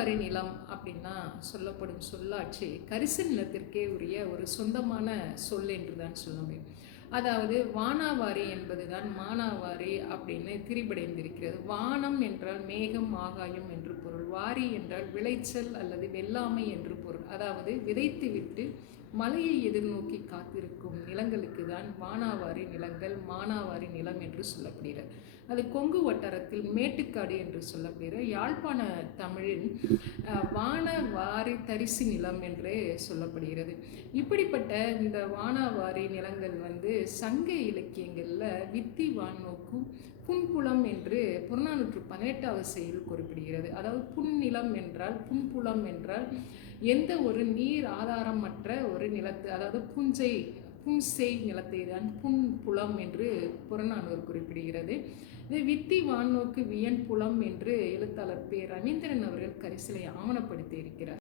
வானாவாரி நிலம் அப்படின்னா சொல்லப்படும் சொல்லாட்சி கரிசல் நிலத்திற்கே உரிய ஒரு சொந்தமான சொல் என்று தான் சொல்ல முடியும். அதாவது வானாவாரி என்பதுதான் மானாவாரி அப்படின்னு திரிபடைந்திருக்கிறது. வானம் என்றால் மேகம், ஆகாயம் என்று பொருள். வாரி என்றால் விளைச்சல் அல்லது வெள்ளாமை என்று பொருள். அதாவது விதைத்துவிட்டு மழையை எதிர்நோக்கி காத்திருக்கும் நிலங்களுக்கு தான் வானாவாரி நிலங்கள், மானாவாரி நிலம் என்று சொல்லப்படுகிறது. அது கொங்கு வட்டாரத்தில் மேட்டுக்காடு என்று சொல்லப்படுகிறது. யாழ்ப்பாண தமிழில் வானவாரி தரிசு நிலம் என்று சொல்லப்படுகிறது. இப்படிப்பட்ட இந்த வானாவாரி நிலங்கள் சங்க இலக்கியங்களில் வித்தி வானோக்கும் புன்புலம் என்று புறநானூற்று 18வது செய்யுள் குறிப்பிடுகிறது. அதாவது புன்னிலம் என்றால், புன்புலம் என்றால் எந்த ஒரு நீர் ஆதாரமற்ற ஒரு நிலத்து, அதாவது புன்செய் நிலத்தை தான் புன்புலம் என்று புறநானூறு குறிப்பிடுகிறது. இது வித்தி வானோக்கு வியன் புலம் என்று எழுத்தாளர் பே. ரவீந்திரன் அவர்கள் கரிசலை ஆவணப்படுத்தி இருக்கிறார்.